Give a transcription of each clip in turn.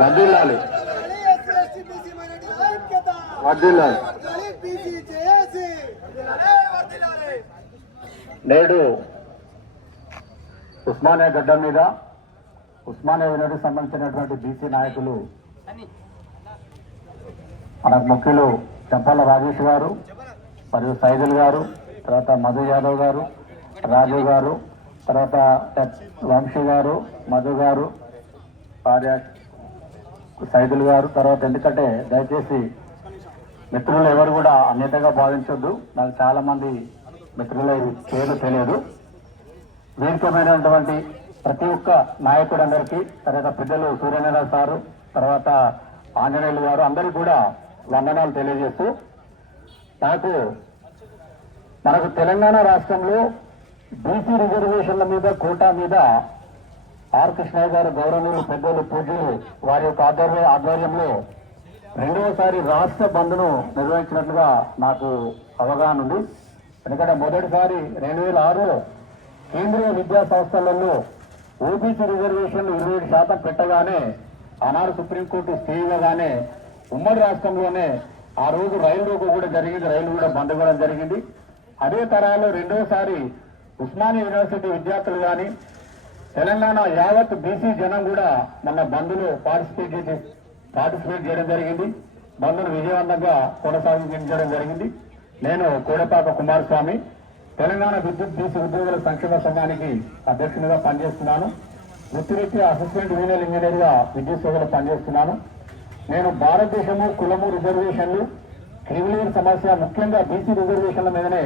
వర్ధిల్లాలి వర్ధిల్లాలి. నేడు ఉస్మానియా గడ్డ మీద ఉస్మానియా యూనివర్సిటీకి సంబంధించినటువంటి బీసీ నాయకులు మనకు ముఖ్యులు చెంపల రాజేష్ గారు మరియు సైదుల్ గారు, తర్వాత మధు యాదవ్ గారు, రాజు గారు, తర్వాత వంశీ గారు, మధు గారు, భార్య సైదుల్ గారు. తర్వాత ఎందుకంటే దయచేసి మిత్రులు ఎవరు కూడా అన్యతగా భావించొద్దు, నాకు చాలా మంది మిత్రుల పేరు తెలియదు. వేదికమైనటువంటి ప్రతి ఒక్క నాయకుడందరికీ, తర్వాత పెద్దలు సూర్యనారాయణ సారు, తర్వాత ఆంజనేయులు గారు అందరికీ కూడా వందనాలు తెలియజేస్తూ, మనకు తెలంగాణ రాష్ట్రంలో బీసీ రిజర్వేషన్ల మీద కోటా మీద ఆర్ కృష్ణయ్య గారు గౌరవనీయులు పెద్దలు పూజ్యులు వారి యొక్క ఆధ్వర్యంలో రెండవసారి రాష్ట్ర బంద్ను నిర్వహించినట్లుగా నాకు అవగాహన ఉంది. ఎందుకంటే మొదటిసారి 2006లో కేంద్రీయ విద్యా సంస్థలలో ఓబీసీ రిజర్వేషన్లు 27% పెట్టగానే ఆనాడు సుప్రీంకోర్టు స్టే ఇవ్వగానే ఉమ్మడి రాష్ట్రంలోనే ఆ రోజు రైలు రోకో కూడా జరిగింది, రైలు కూడా బంద్ కూడా జరిగింది. అదే తరాలో రెండోసారి ఉస్మానియా యూనివర్సిటీ విద్యార్థులు కానీ తెలంగాణ యావత్ బీసీ జనం కూడా మన బంద్లో పార్టిసిపేట్ చేయడం జరిగింది. బంద్ను విజయవంతంగా కొనసాగించడం జరిగింది. నేను కోడపాక కుమారస్వామి, తెలంగాణ విద్యుత్ బీసీ ఉద్యోగుల సంక్షేమ సంఘానికి అధ్యక్షునిగా పనిచేస్తున్నాను. వృత్తిరీత్యా అసిస్టెంట్ యూనియన్ ఇంజనీర్గా విద్యుత్ సేవలు పనిచేస్తున్నాను. నేను భారతదేశము కులము రిజర్వేషన్లు క్రిమినల్ సమస్య ముఖ్యంగా బీసీ రిజర్వేషన్ల మీదనే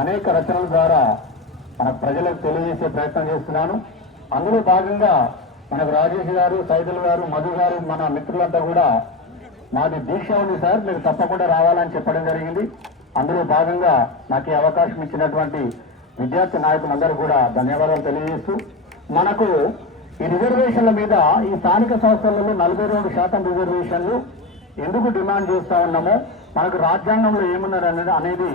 అనేక రచనల ద్వారా మన ప్రజలకు తెలియజేసే ప్రయత్నం చేస్తున్నాను. అందులో భాగంగా మనకు రాజేష్ గారు, సైదుల్ గారు, మధు గారు, మన మిత్రులంతా కూడా మాది దీక్ష ఉంది సార్, మీరు తప్పకుండా రావాలని చెప్పడం జరిగింది. అందులో భాగంగా నాకు ఈ అవకాశం ఇచ్చినటువంటి విద్యార్థి నాయకులందరూ కూడా ధన్యవాదాలు తెలియజేస్తూ, మనకు ఈ రిజర్వేషన్ల మీద ఈ స్థానిక సంస్థలలో 42% రిజర్వేషన్లు ఎందుకు డిమాండ్ చేస్తా ఉన్నామో, మనకు రాజ్యాంగంలో ఏమున్నారు అనేది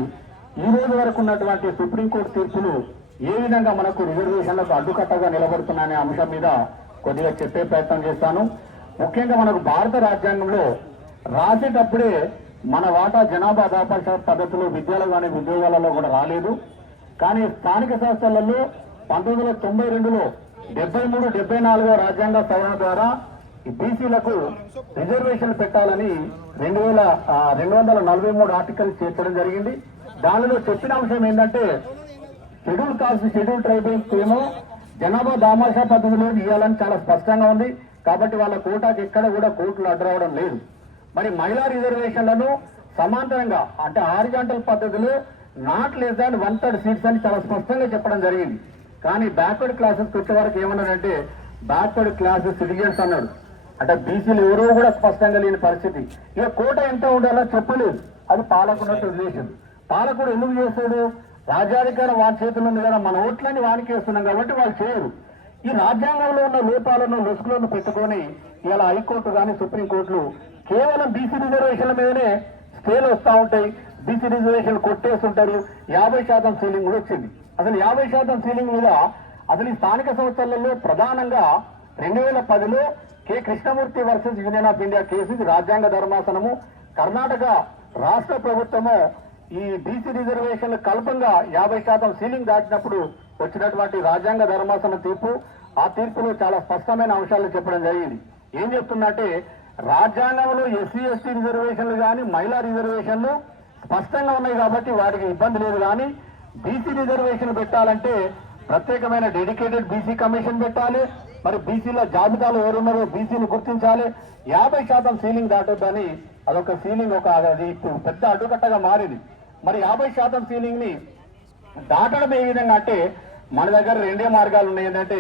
ఈ రోజు వరకు ఉన్నటువంటి సుప్రీంకోర్టు తీర్పులు ఏ విధంగా మనకు రిజర్వేషన్లకు అడ్డుకట్టగా నిలబడుతున్నాయనే అంశం మీద కొద్దిగా చెప్పే ప్రయత్నం చేస్తాను. ముఖ్యంగా మనకు భారత రాజ్యాంగంలో రాసేటప్పుడే మన వాటా జనాభా ఆధార పద్ధతిలో విద్యలో కానీ ఉద్యోగాలలో కూడా రాలేదు. కానీ స్థానిక సంస్థలలో 1992లో 73, 74వ రాజ్యాంగ సవరణ ద్వారా ఈ బీసీలకు రిజర్వేషన్లు పెట్టాలని 243 ఆర్టికల్స్ చేర్చడం జరిగింది. దానిలో చెప్పిన అంశం ఏంటంటే షెడ్యూల్ కాస్ట్, షెడ్యూల్ ట్రైబల్స్ ఏమో జనాభా దామాషా పద్ధతిలో ఇవ్వాలని చాలా స్పష్టంగా ఉంది. కాబట్టి వాళ్ళ కోటాకి ఎక్కడ కూడా కోర్టులు అడ్డరావడం లేదు. మరి మహిళా రిజర్వేషన్లను సమాంతరంగా అంటే హారిజాంటల్ పద్ధతిలో నాట్ లెస్ దాన్ 1/3 సీట్స్ అని చాలా స్పష్టంగా చెప్పడం జరిగింది. కానీ బ్యాక్వర్డ్ క్లాసెస్కి వచ్చే వరకు ఏమన్నాడంటే బ్యాక్వర్డ్ క్లాసెస్ సిటిజన్స్ అన్నాడు. అంటే బీసీలు ఎవరో కూడా స్పష్టంగా లేని పరిస్థితి. ఇక కోట ఎంత ఉండాలో చెప్పలేదు. అది పాలకున్నట్టు ఉద్దేశం. పాలకుడు ఎందుకు చేస్తాడు? రాజ్యాధికారం వారి చేతులు ఉంది కదా, మన ఓట్లని వారికి వేస్తున్నాం కాబట్టి వాళ్ళు చేయరు. ఈ రాజ్యాంగంలో ఉన్న లోపాలను లొసుకులను పెట్టుకొని ఇలా హైకోర్టు కానీ సుప్రీంకోర్టులు కేవలం బీసీ రిజర్వేషన్ల మీదనే స్టేలు వస్తూ ఉంటాయి. బీసీ రిజర్వేషన్లు కొట్టేస్తుంటారు. 50% సీలింగ్ కూడా వచ్చింది. అసలు 50% సీలింగ్ మీద అసలు ఈ స్థానిక సంస్థలలో ప్రధానంగా 2010లో K Krishnamurthy versus union of India case, ఇది రాజ్యాంగ ధర్మాసనము. కర్ణాటక రాష్ట్ర ప్రభుత్వము ఈ బీసీ రిజర్వేషన్లు కల్పంగా 50% సీలింగ్ దాటినప్పుడు వచ్చినటువంటి రాజ్యాంగ ధర్మాసన తీర్పు. ఆ తీర్పులో చాలా స్పష్టమైన అంశాలు చెప్పడం జరిగింది. ఏం చెప్తుందంటే రాజ్యాంగంలో ఎస్సీ ఎస్టీ రిజర్వేషన్లు కానీ మహిళా రిజర్వేషన్లు స్పష్టంగా ఉన్నాయి కాబట్టి వాటికి ఇబ్బంది లేదు. కానీ బీసీ రిజర్వేషన్లు పెట్టాలంటే ప్రత్యేకమైన డెడికేటెడ్ బీసీ కమిషన్ పెట్టాలి. మరి బీసీల జాబితాలో ఎవరున్నారో బీసీలు గుర్తించాలి. 50% సీలింగ్ దాటొద్దని అదొక సీలింగ్, అది ఇప్పుడు పెద్ద అడ్డుకట్టగా మారింది. మరి 50% సీలింగ్ ని దాటడం ఏ విధంగా అంటే మన దగ్గర రెండే మార్గాలు ఉన్నాయి. ఏంటంటే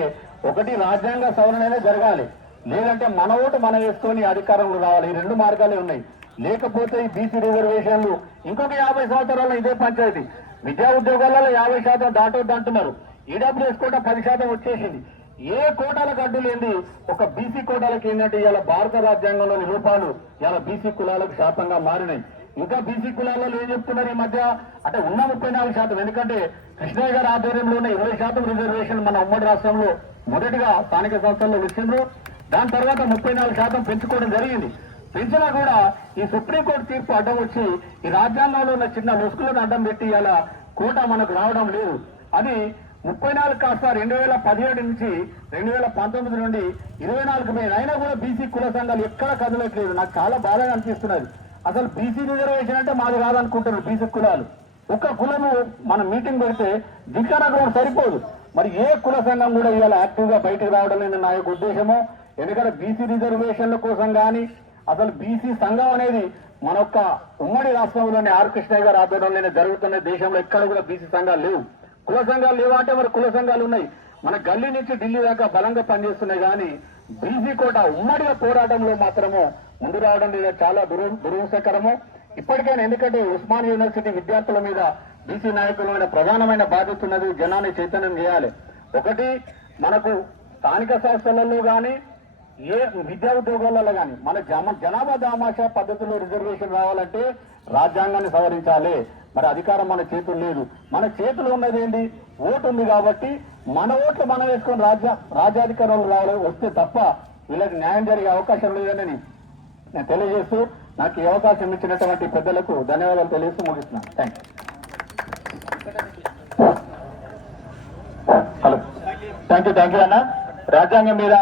ఒకటి రాజ్యాంగ సవరణనే జరగాలి, లేదంటే మన ఓటు మనం వేసుకొని అధికారంలో రావాలి. ఈ 2 మార్గాలే ఉన్నాయి. లేకపోతే ఈ బీసీ రిజర్వేషన్లు ఇంకొక 50 సంవత్సరాల్లో ఇదే పంచాయతీ. విద్యా ఉద్యోగాలలో 50% దాటొద్దు అంటున్నారు. ఈడబ్ల్యూఎస్ కోట 10% వచ్చేసింది. ఏ కోటాలకు అడ్డు లేని ఒక బీసీ కోటాలకు ఏంటంటే ఇలా భారత రాజ్యాంగంలోని రూపాలు ఇలా బీసీ కులాలకు శాతంగా మారినాయి. ఇంకా బీసీ కులాలలో ఏం చెప్తున్నారు ఈ మధ్య అంటే ఉన్న 34%. ఎందుకంటే కృష్ణయ్య గారి ఆధ్వర్యంలో ఉన్న 20% రిజర్వేషన్ మన ఉమ్మడి రాష్ట్రంలో మొదటిగా స్థానిక సంస్థల్లో వచ్చిండ్రు. దాని తర్వాత 34% పెంచుకోవడం జరిగింది. పెంచినా కూడా ఈ సుప్రీంకోర్టు తీర్పు అడ్డం వచ్చి ఈ రాజ్యాంగంలో ఉన్న చిన్న లొసుకులను అడ్డం పెట్టి ఇలా కోట మనకు రావడం లేదు. అది 34 కాస్త 2017 నుంచి 2019 నుండి 24 మీద అయినా కూడా బీసీ కుల సంఘాలు ఎక్కడ కదలట్లేదు. నాకు చాలా బాధగా అనిపిస్తున్నది. అసలు బీసీ రిజర్వేషన్ అంటే మాది కాదనుకుంటారు బీసీ కులాలు. ఒక్క కులము మనం మీటింగ్ పెడితే ధిక్కారకం సరిపోదు. మరి ఏ కుల సంఘం కూడా ఇవాళ యాక్టివ్ గా బయటకు రావడం లేదు నా యొక్క ఉద్దేశము. ఎందుకంటే బీసీ రిజర్వేషన్ల కోసం కానీ అసలు బీసీ సంఘం అనేది మన యొక్క ఉమ్మడి రాష్ట్రంలోని ఆర్ కృష్ణయ్య గారు ఆధ్వర్యంలోనే జరుగుతున్న దేశంలో ఎక్కడ కూడా బీసీ సంఘాలు లేవు. కుల సంఘాలు లేవా అంటే మరి కుల సంఘాలు ఉన్నాయి. మన గల్లీ నుంచి ఢిల్లీ దాకా బలంగా పనిచేస్తున్నాయి. కానీ బీసీ కోట ఉమ్మడిగా పోరాటంలో మాత్రము ముందు రావడం లేదా చాలా దురదృష్టకరము. ఇప్పటికైనా ఎందుకంటే ఉస్మానియా యూనివర్సిటీ విద్యార్థుల మీద బీసీ నాయకులమైన ప్రధానమైన బాధ్యత ఉన్నది. జనాన్ని చైతన్యం చేయాలి. ఒకటి మనకు స్థానిక సంస్థలలో కానీ ఏ విద్యా ఉద్యోగాలలో కానీ మన జనాభా దామాషా పద్ధతిలో రిజర్వేషన్ రావాలంటే రాజ్యాంగాన్ని సవరించాలి. మరి అధికారం మన చేతులు లేదు. మన చేతులు ఉన్నది ఏంటి? ఓటు ఉంది. కాబట్టి మన ఓట్లు మనం వేసుకొని రాజ్యాధికారంలో రావాలి వస్తే తప్ప వీళ్ళకి న్యాయం జరిగే అవకాశం లేదని నేను తెలియజేస్తూ నాకు ఈ అవకాశం ఇచ్చినటువంటి పెద్దలకు ధన్యవాదాలు తెలియజేస్తూ ముగిస్తున్నాను. థ్యాంక్ యూ అన్న. రాజ్యాంగం మీద